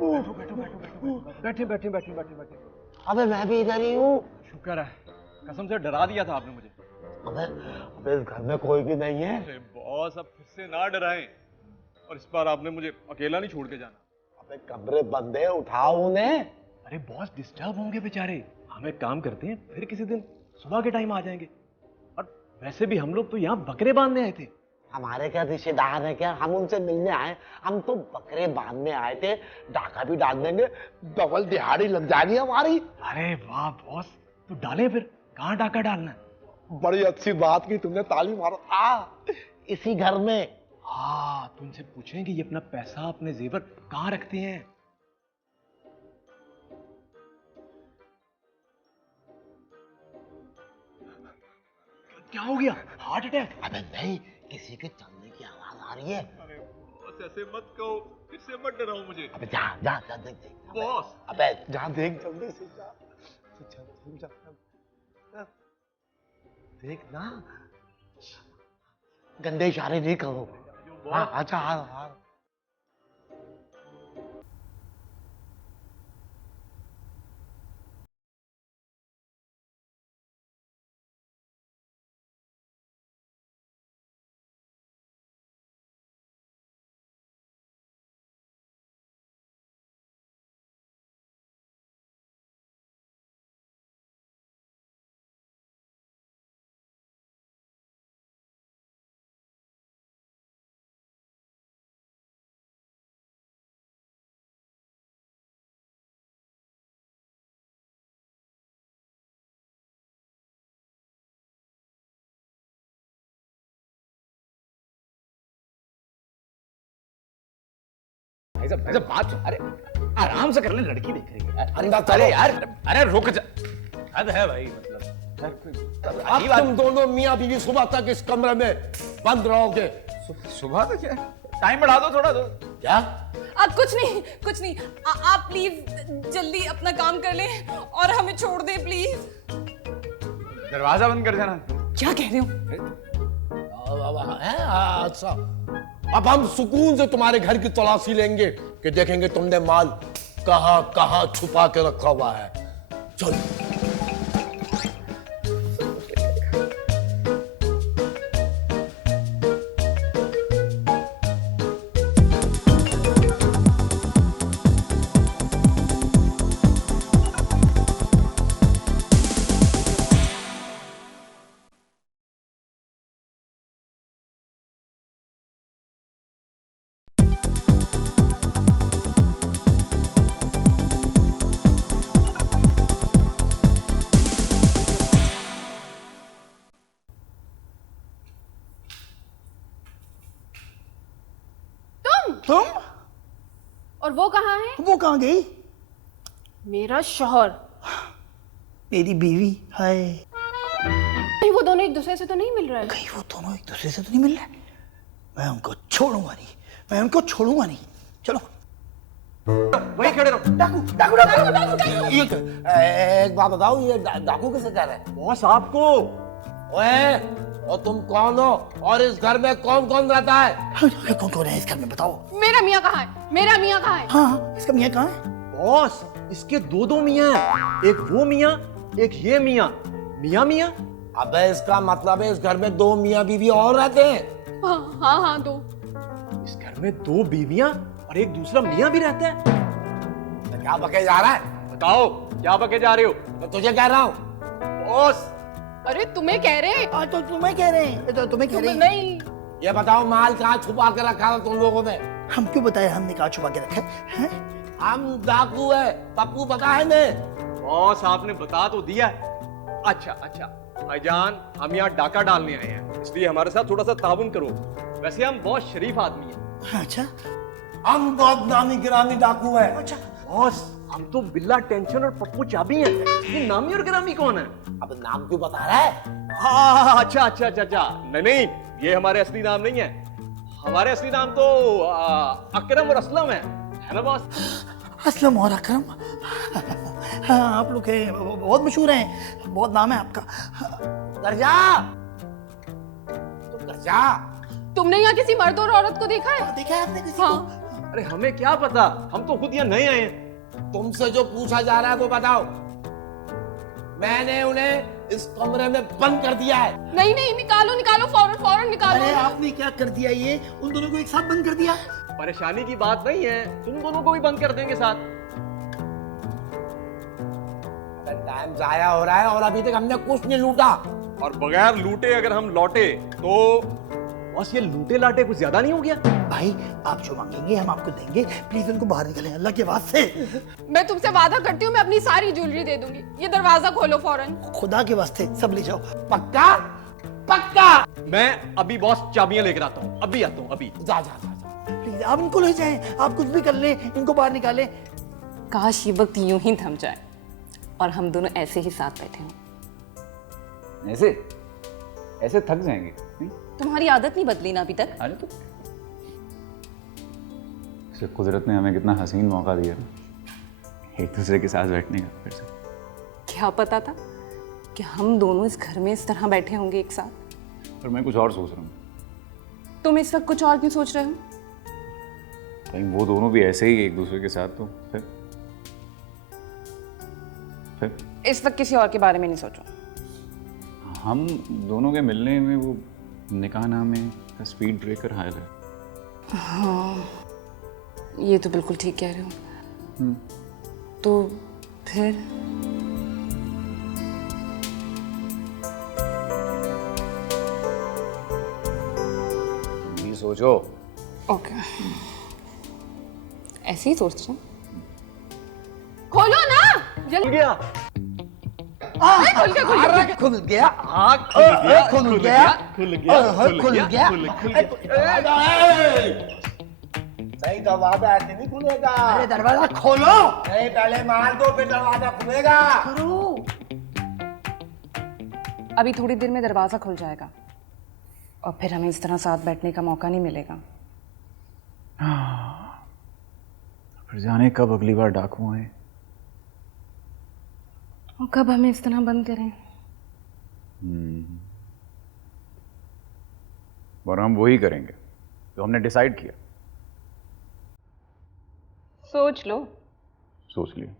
बैठो बैठो बैठो बैठो बैठे बैठे बैठे बैठे बैठे। अबे मैं भी इधर ही हूँ। शुक्र है, कसम से डरा दिया था आपने मुझे। अबे अबे इस घर में कोई भी नहीं है। अरे बॉस अब फिर से ना डराएं, और इस बार आपने मुझे अकेला नहीं छोड़ के जाना। अबे कमरे बंद है, उठाओ उन्हें। अरे बॉस डिस्टर्ब होंगे बेचारे। हम एक काम करते हैं, फिर किसी दिन सुबह के टाइम आ जाएंगे। और वैसे भी हम लोग तो यहाँ बकरे बांधने आए थे। हमारे क्या रिश्तेदार है क्या, हम उनसे मिलने आए। हम तो बकरे बांधने आए थे, डाका भी डाल देंगे, डबल दिहाड़ी लग जाएगी हमारी। अरे वाह बॉस, तो डालें फिर। कहाँ डाका डालना है? बड़ी अच्छी बात की तुमने, ताली मारो। इसी घर में। हाँ, तुमसे पूछेंगे ये अपना पैसा अपने जेवर कहाँ रखते हैं। क्या हो गया? Heart attack? अबे नहीं, किसी के चलने की आवाज आ रही है। अरे बॉस ऐसे मत कहो, इससे मत डराओ मुझे। अबे जा जा जा देख देख। बॉस अबे जा देख, जल्दी से जा। देख ना, गंदे इशारे नहीं करो। हाँ अच्छा हाँ। ऐसा बात, अरे आराम से कर ले, लड़की देख रही है। अंदर अरे यार, अरे रुक जा। हद है भाई, मतलब अब तुम दोनों मियां बीवी सुबह तक इस कमरे में बंद रहोगे। सुबह तक क्या टाइम बढ़ा दो थोड़ा। तो क्या? आप कुछ नहीं, आप प्लीज जल्दी अपना काम कर लें और हमें छोड़ दें प्लीज। दरवाजा बंद कर देना। क्या कह रहे हो? अच्छा, अब हम सुकून से तुम्हारे घर की तलाशी लेंगे कि देखेंगे तुमने माल कहां कहां छुपा के रखा हुआ है। चलो। तुम? और वो कहाँ है? वो कहाँ गई? मेरा शौहर। मेरी बीवी है। नहीं, वो दोनों एक दूसरे से तो नहीं मिल रहे हैं। कहीं वो दोनों एक दूसरे से तो नहीं मिल रहे? मैं उनको छोड़ूंगा नहीं, मैं उनको छोड़ूंगा नहीं। चलो वही खड़े रहो। डाकू डाकू डाकू डाकू। ये एक बात बताओ, ये डाकू किसे कह रहे हैं? बॉस आपको। ओए, और तुम कौन हो और इस घर में कौन कौन रहता है? कौन कौन है इस घर में बताओ? मेरा मियाँ कहाँ है? मेरा मियाँ कहाँ है? हाँ, इसका मियाँ कहाँ है? बॉस इसके दो मियाँ हैं, एक वो मियाँ एक ये मियाँ। मियाँ अबे इसका मतलब है इस घर में 2 मियाँ बीवी और रहते हैं। हाँ, 2। इस घर में 2 बीवियाँ और एक दूसरा मियाँ भी रहता है। तो क्या बके जा रहा है? बताओ क्या बके जा रहे हो? मैं तुझे कह रहा हूँ। बॉस अरे तुम्हें कह रहे हैं। तो तुम्हें कह रहे हैं, तो तुम्हें कह रहे हैं। नहीं, ये बताओ माल कहाँ छुपा के रखा था तुम लोगों ने? हम क्यों बताए हमने कहाँ छुपा के रखा है? हम डाकू है, पप्पू पता है ने? बॉस आपने बता तो दिया। अच्छा भाईजान, हम यहाँ डाका डालने आए हैं, इसलिए हमारे साथ थोड़ा सा ताउन करो। वैसे हम बहुत शरीफ आदमी हैं। अच्छा, हम बहुत नामी गिरामी डाकू है। अच्छा बॉस हम तो बिल्ला टेंशन और पप्पू चाबी हैं। ये नामी और गिरामी कौन है? अब नाम क्यों बता रहा है? हाँ, अच्छा। नहीं, ये हमारे असली नाम नहीं है। हमारे असली नाम तो अकरम और असलम है ना बॉस? असलम और अकरम। हाँ, आप लोग बहुत मशहूर हैं, बहुत नाम है आपका। घर जा, तो घर जा। तुमने यहाँ किसी मर्द और औरत को देखा है? देखा है आपने किसी हाँ। अरे हमें क्या पता, हम तो खुद यहाँ नए आए हैं। तुमसे जो पूछा जा रहा है वो बताओ। मैंने उन्हें इस कमरे में बंद कर दिया है। नहीं नहीं, निकालो निकालो, फौरन फौरन निकालो। अरे आपने क्या कर दिया, ये उन दोनों को एक साथ बंद कर दिया। परेशानी की बात नहीं है, तुम दोनों को भी बंद कर देंगे साथ। टाइम जाया हो रहा है और अभी तक हमने कुछ नहीं लूटा। और बगैर लूटे अगर हम लौटे तो बस ये लूटे लाटे कुछ ज्यादा नहीं हो गया? भाई आप जो मांगेंगे हम आपको देंगे, प्लीज उनको बाहर निकलें अल्लाह के वास्ते। मैं तुमसे वादा करती हूँ, मैं अपनी सारी ज्वेलरी दे दूंगी। ये दरवाजा खोलो फौरन। खुदा के वास्ते सब ले जाओ। पक्का? पक्का? मैं अभी बॉस चाबियां लेकर आता हूँ, अभी आता हूँ, अभी। जा जा जा, जा। प्लीज आप इनको ले जाएं, आप कुछ भी कर लें, इनको बाहर निकालें। काश ये वक्त यूं ही थम जाए और हम दोनों ऐसे ही साथ बैठे हों। ऐसे ऐसे थक जाएंगे नहीं? तुम्हारी आदत नहीं बदली ना अभी तक। अरे तो सिर्फ कुदरत ने हमें कितना हसीन मौका दिया एक दूसरे के साथ बैठने का फिर से। क्या पता था कि हम दोनों इस घर में इस तरह बैठे होंगे एक साथ। पर मैं कुछ और सोच रहा हूँ। तुम इस वक्त कुछ और क्यों सोच रहे हो? कहीं वो दोनों भी ऐसे ही एक दूसरे के साथ तो फिर इस वक्त किसी और के बारे में नहीं सोचो। हम दोनों के मिलने में वो निकाह नामे का स्पीड ब्रेकर हाल है। हाँ ये तो बिल्कुल ठीक कह रहे हो। तो फिर भी सोचो। ओके ऐसे ही सोच रहे। खोलो ना खुल गया, खुल गया खुल गया, खुल गया, खुल गया, नहीं दरवाजा ऐसे नहीं खुलेगा। अरे दरवाजा खोलो। नहीं पहले मार दो फिर दरवाजा खुलेगा। अभी थोड़ी देर में दरवाजा खुल जाएगा और फिर हमें इस तरह साथ बैठने का मौका नहीं मिलेगा। फिर जाने कब अगली बार डाकू आए और कब हमें इस तरह बंद करें। और हम वही करेंगे तो हमने डिसाइड किया। सोच लो। सोच लिया।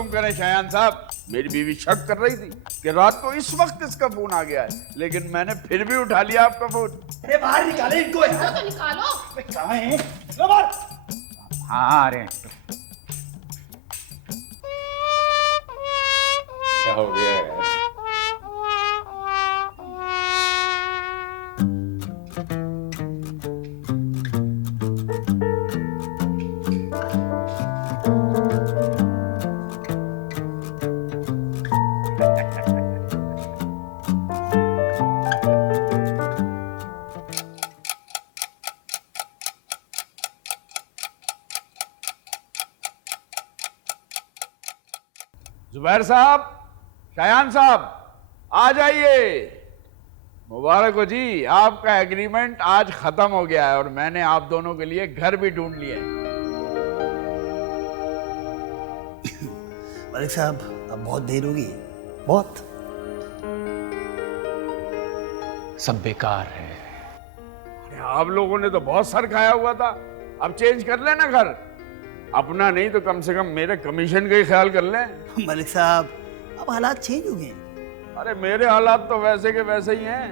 करें शयान साहब, मेरी बीवी शक कर रही थी कि रात को इस वक्त इसका फोन आ गया है, लेकिन मैंने फिर भी उठा लिया आपका फोन। अरे बाहर निकाले इनको यार। तो निकालो। कहाँ है? लो बाहर। हाँ आ रहे हैं। क्या हो गया यार? जुबैर साहब, शयान साहब, आ जाइए। मुबारक हो जी, आपका एग्रीमेंट आज खत्म हो गया है और मैंने आप दोनों के लिए घर भी ढूंढ लिया है। मलिक साहब अब बहुत देर होगी, बहुत। सब बेकार है। अरे आप लोगों ने तो बहुत सर खाया हुआ था, अब चेंज कर लेना घर। अपना नहीं तो कम से कम मेरे कमीशन का ही ख्याल कर लें। मलिक साहब अब हालात चेंज हो गए। अरे मेरे हालात तो वैसे के वैसे ही हैं।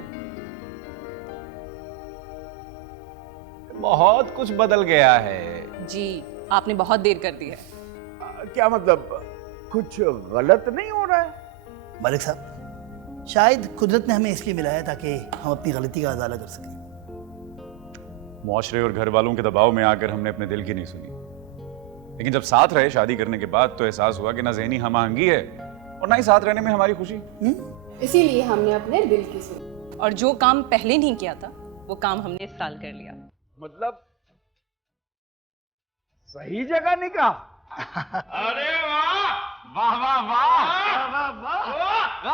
बहुत कुछ बदल गया है जी आपने बहुत देर कर दी है। क्या मतलब, कुछ गलत नहीं हो रहा है? मलिक साहब शायद कुदरत ने हमें इसलिए मिलाया ताकि हम अपनी गलती का अजाला कर सकें। मुआशरे और घर वालों के दबाव में आकर हमने अपने दिल की नहीं सुनी, लेकिन जब साथ रहे शादी करने के बाद तो एहसास हुआ कि ना ज़हनी हम-आहंगी है और ना ही साथ रहने में हमारी खुशी। इसीलिए हमने अपने दिल की सुनी। और जो काम पहले नहीं किया था वो काम हमने इस साल कर लिया। मतलब सही जगह निकाह। अरे वाह वाह वाह वाह वाह वाह